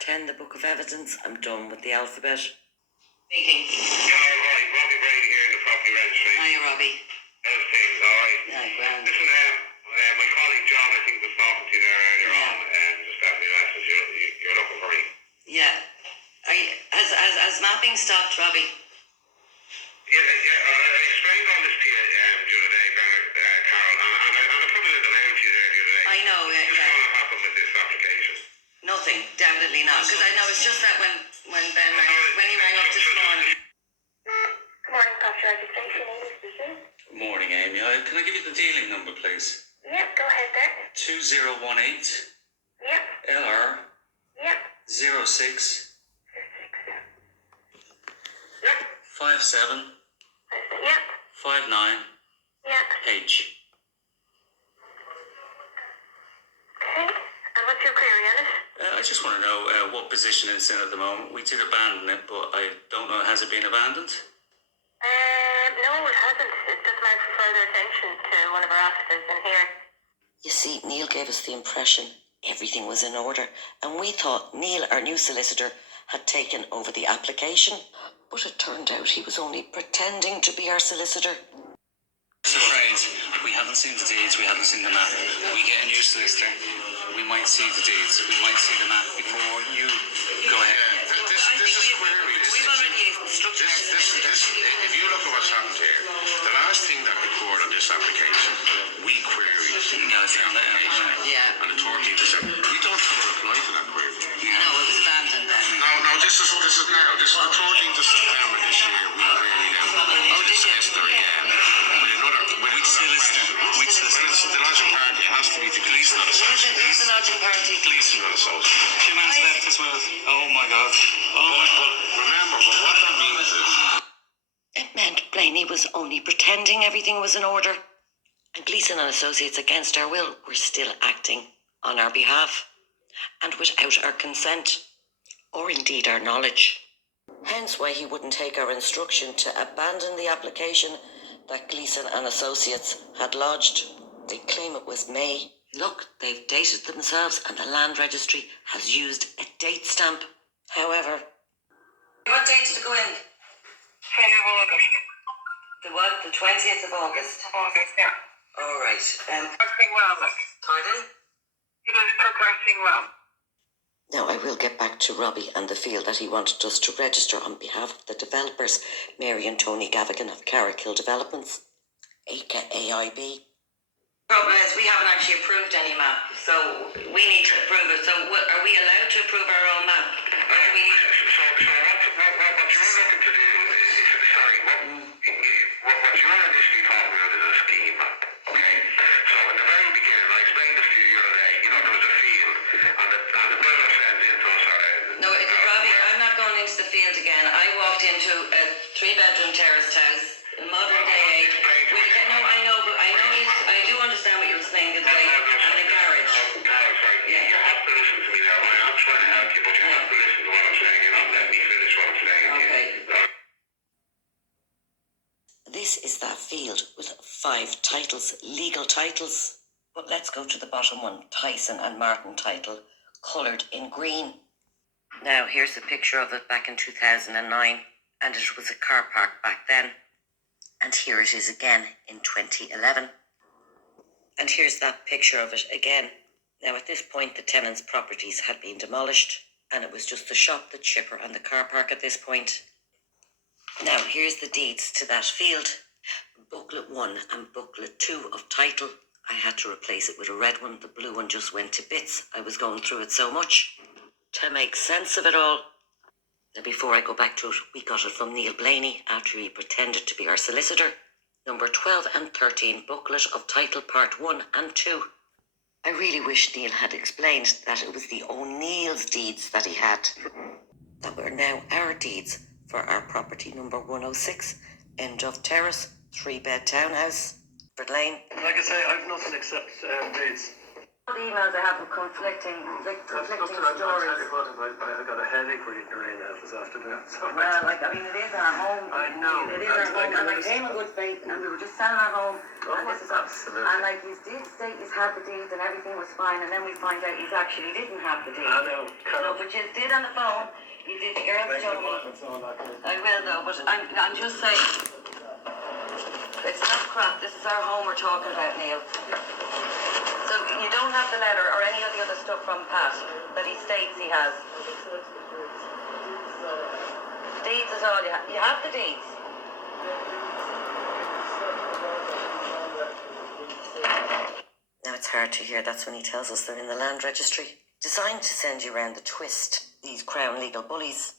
Part 10, the Book of Evidence. I'm done with the alphabet. Speaking. Hi, Robbie Brady here in the property registry. Hiya, Robbie. How's things, alright? Yeah, grand. Listen, my colleague John, I think, was talking to you there earlier on, and just left me a message. You're looking for me. Yeah. Has mapping stopped, Robbie? Yeah, I explained all this to you the other day, Carol, and I probably let them out to you there the other day. I know, What's yeah. going to happen with this application? Nothing, definitely not. Because I know it's just that when Ben when he rang up this morning. Good morning, Property Registration, Amy speaking. Morning, Amy. Can I give you the dealing number, please? Yep, go ahead there. 2018 Yep, LR yep. 06 Yep, 57 yep, 59 yep. H. Okay, and what's your query on it? I just want to know what position it's in at the moment. We did abandon it, but I don't know, has it been abandoned? No, it hasn't. It's just meant for further attention to one of our officers in here. You see, Neil gave us the impression everything was in order, and we thought Neil, our new solicitor, had taken over the application, but it turned out he was only pretending to be our solicitor. I'm afraid we haven't seen the deeds, we haven't seen the map. We get a new solicitor, we might see the deeds, we might see the map before you go ahead. This is query. We've already instructed If you look at what's happened here, the last thing that occurred on this application, we queried Yeah, I found that out. Yeah. on the 13th of December. We don't have a reply to that query. No, it was abandoned then. No, this is the 13th of September this year. We queried them. Oh, did you? Solicitor again. Which solicitor? Which solicitor? When it's the lodging party, it has to be the Gleeson and Associates. Who's the lodging party? Gleeson and Associates. Two months left as well. Oh my god. Remember, what that means is... It meant Blaney was only pretending everything was in order, and Gleeson and Associates, against our will, were still acting on our behalf, and without our consent, or indeed our knowledge. Hence why he wouldn't take our instruction to abandon the application that Gleeson and Associates had lodged. They claim it was May. Look, they've dated themselves, and the land registry has used a date stamp. However, What date did it go in? 20th of August. The what? The 20th of August. August, yeah. All right. Progressing well, look. Pardon? It is progressing well. now I will get back to Robbie and the field that he wanted us to register on behalf of the developers, Mary and Tony Gavigan of Carrickhill Developments, aka IB. Problem is, we haven't actually approved any map, so we need to approve it. So are we allowed to approve our own map? Or do we need to... So what you're looking to do is, what you're initially talking about is a scheme map. Okay? So in the very beginning, I explained this to you the other day, there was a field, and the builder sends into us No, Robbie, I'm not going into the field again. I walked into a 3-bedroom terraced house, modern day age. I do understand what you're saying the other day, and a garage. You have to listen to me now. I'm trying to help you, but you have to listen to what I'm saying and not let me finish what I'm saying to you. Okay. This is that field with 5 titles, legal titles. But let's go to the bottom one, Tyson and Martin title, coloured in green. Now here's a picture of it back in 2009, and it was a car park back then. And here it is again in 2011. And here's that picture of it again. Now at this point the tenants' properties had been demolished, and it was just the shop, the chipper and the car park at this point. Now here's the deeds to that field. Booklet 1 and booklet 2 of title. I had to replace it with a red one. The blue one just went to bits. I was going through it so much to make sense of it all. Now before I go back to it, we got it from Neil Blaney after he pretended to be our solicitor. Number 12 and 13 booklet of title part 1 and 2. I really wish Neil had explained that it was the O'Neill's deeds that he had, that were now our deeds for our property number 106, End of Terrace, 3-bed townhouse, Ford Lane. Like I say, I've nothing except deeds. The emails I have are conflicting I'll tell you stories. what, I got a headache reading your name out. Is that? have to do it. So Well, like, I mean, it is our home. I know. It is our home, and I came in good faith, and we were just selling our home, and this is absolutely. and like, he did state he's had the deeds, and everything was fine, and then we find out he's actually didn't have the deeds. I know. No, but you did on the phone. You did. The girls Thank you told me. for that's all that good. I will though, but I'm just saying, it's not crap. This is our home we're talking about, Neil. So you don't have the letter or any of the other stuff from Pat that he states he has. Deeds is all you have. You have the deeds. Now it's hard to hear. That's when he tells us they're in the land registry. Designed to send you around the twist, these Crown legal bullies.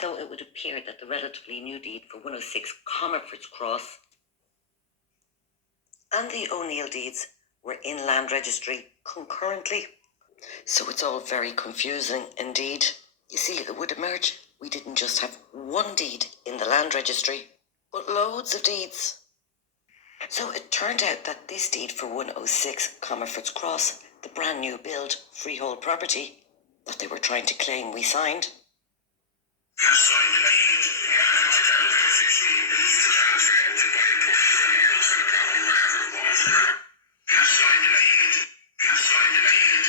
So it would appear that the relatively new deed for 106 Comerford's Cross and the O'Neill deeds were in land registry concurrently. So it's all very confusing indeed. You see, it would emerge we didn't just have one deed in the land registry, but loads of deeds. So it turned out that this deed for 106 Comerford's Cross, the brand new build freehold property that they were trying to claim we signed, You signed a deed in 2015 to transfer it to buy a property or use for the property, whatever it was. You signed a deed. You signed a deed.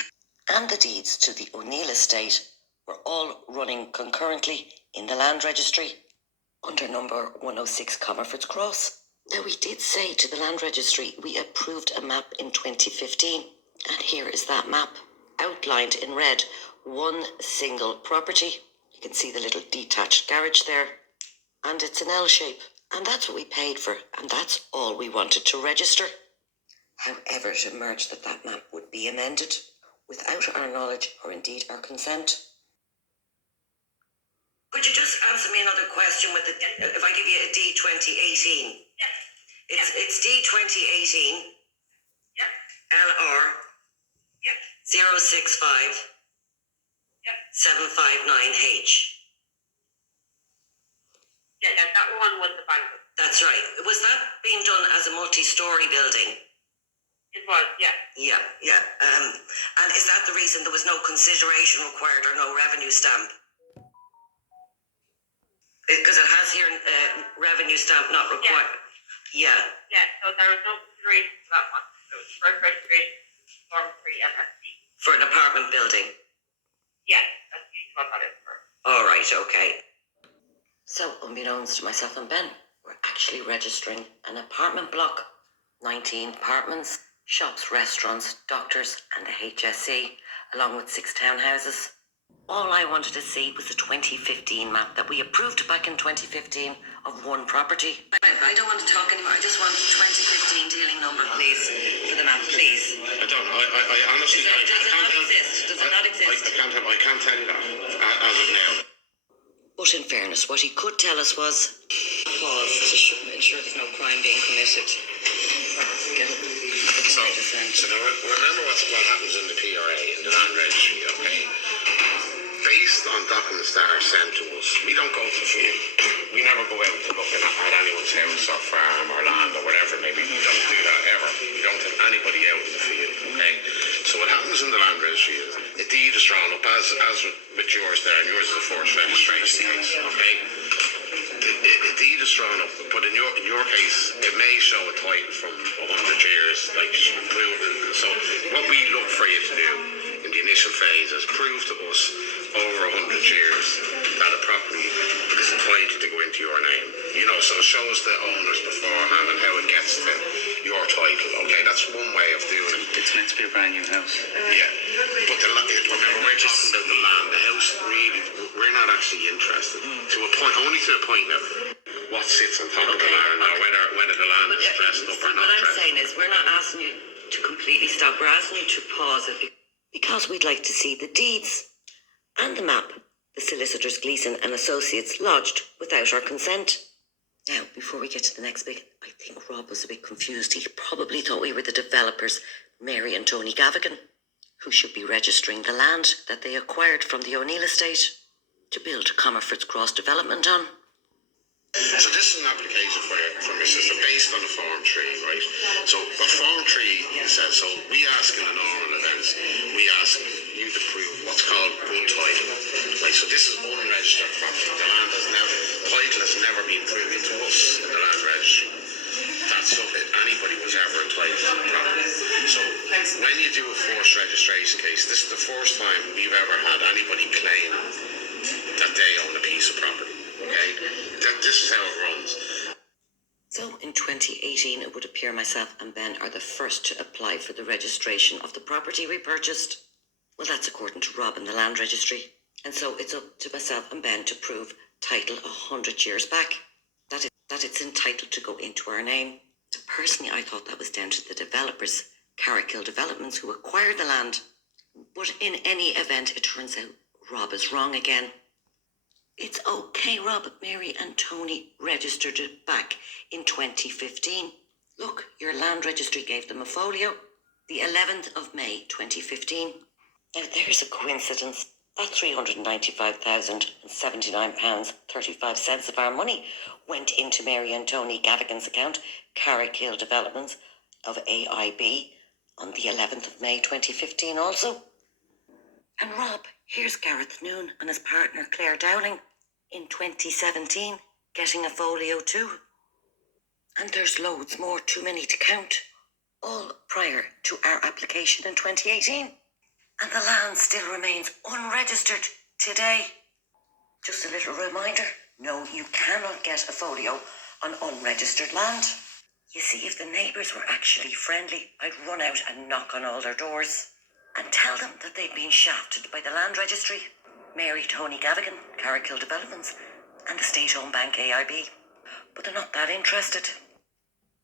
and the deeds to the O'Neill estate were all running concurrently in the land registry under number 106 Comerford's Cross. Now, we did say to the land registry we approved a map in 2015, and here is that map outlined in red, one single property. You can see the little detached garage there, and it's an L shape, and that's what we paid for, and that's all we wanted to register. However, it emerged that that map would be amended without our knowledge or indeed our consent. Could you just answer me another question with the, if I give you a D 2018? Yes. It's D 2018 Yep. LR Yep. 065 Yep. 759H. Yeah, that one was the bank. That's right. Was that being done as a multi-story building? It was, yeah. Yeah. And is that the reason there was no consideration required or no revenue stamp? Because it has here revenue stamp not required. Yeah. Yeah, so there was no consideration for that one. It was first registration, Form 3 MSC. For an apartment building. Yeah, that's what that is for. All right, okay. So, unbeknownst to myself and Ben, we're actually registering an apartment block. 19 apartments, shops, restaurants, doctors, and the HSE, along with 6 townhouses. All I wanted to see was the 2015 map that we approved back in 2015 of one property. I don't want to talk anymore. I just want the 2015 dealing number, please, for the map, please. I don't know. I honestly... Does it not exist? Does it not exist? I can't tell you that as of now. But in fairness, what he could tell us was to ensure there's no crime being committed. So now remember what happens in the PRA, in the land registry, okay? Based on documents that are sent to us, we don't go to the field. We never go out to look at anyone's house or farm or land or whatever it may be. We don't do that ever. We don't have anybody out in the field, okay? So what happens in the land registry is a deed is drawn up as with yours there, and yours is a forced registration case, okay? A deed is drawn up, but in your case, it may show a title from 100 years, like proven. So what we look for you to do in the initial phase is prove to us over 100 years that a property is entitled to go into your name. You know, so it shows the owners beforehand and how it gets to your title. Okay, that's one way of doing it. It's meant to be a brand new house. Yeah, but remember we're talking about the land, the house. Really, we're not actually interested to a point, only to a point of what sits on top of the land, or whether the land is dressed up or not. What I'm dressed saying is, we're not asking you to completely stop. We're asking you to pause it because we'd like to see the deeds and the map the solicitors Gleeson and Associates lodged without our consent. Now, before we get to the next bit, I think Rob was a bit confused. He probably thought we were the developers, Mary and Tony Gavigan, who should be registering the land that they acquired from the O'Neill estate to build Comerford's Cross development on. So this is an application for your sister based on the Form 3, right? So what Form 3 says, so we ask in the normal events, we ask you to prove what's called good title. Like Right, so this is unregistered property. The land has never, title has never been proven to us in the land registry. That's something anybody was ever entitled to the property. So when you do a forced registration case, this is the first time we've ever had anybody claim that they own a piece of property. Okay, this is how it runs. So in 2018, it would appear myself and Ben are the first to apply for the registration of the property we purchased. Well, that's according to Rob in the land registry. And so it's up to myself and Ben to prove title 100 years back, that it's entitled to go into our name. So personally, I thought that was down to the developers, Carrickhill Developments, who acquired the land. But in any event, it turns out Rob is wrong again. It's okay, Rob. Mary and Tony registered it back in 2015. Look, your land registry gave them a folio, the 11th of May 2015. Now there's a coincidence. That £395,079.35 of our money went into Mary and Tony Gavigan's account, Carrickhill Developments of AIB, on the 11th of May 2015 also. And Rob, here's Gareth Noon and his partner Claire Dowling in 2017 getting a folio too. And there's loads more, too many to count, all prior to our application in 2018. And the land still remains unregistered today. Just a little reminder, no, you cannot get a folio on unregistered land. You see, if the neighbours were actually friendly, I'd run out and knock on all their doors and tell them that they'd been shafted by the land registry, Mary Tony Gavigan, Carrickhill Developments, and the state-owned bank AIB. But they're not that interested.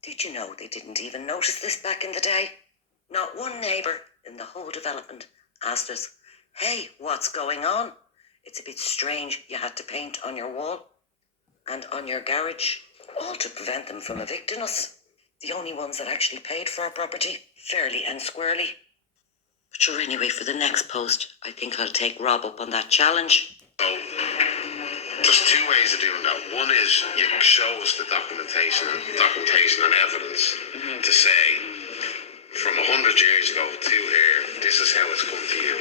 Did you know they didn't even notice this back in the day? Not one neighbour in the whole development asked us, "Hey, what's going on? It's a bit strange you had to paint on your wall and on your garage," all to prevent them from evicting us. The only ones that actually paid for our property, fairly and squarely. But sure, anyway, for the next post, I think I'll take Rob up on that challenge. So there's two ways of doing that. One is you show us the documentation and evidence to say from 100 years ago to here, this is how it's come to you.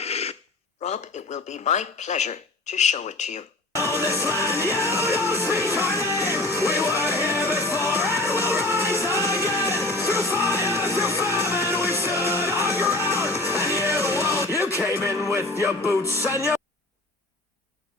Rob, it will be my pleasure to show it to you. On this land, you don't speak our name. We were here before and we'll rise again. Through fire, through famine, we stood our ground. And you came in with your boots and your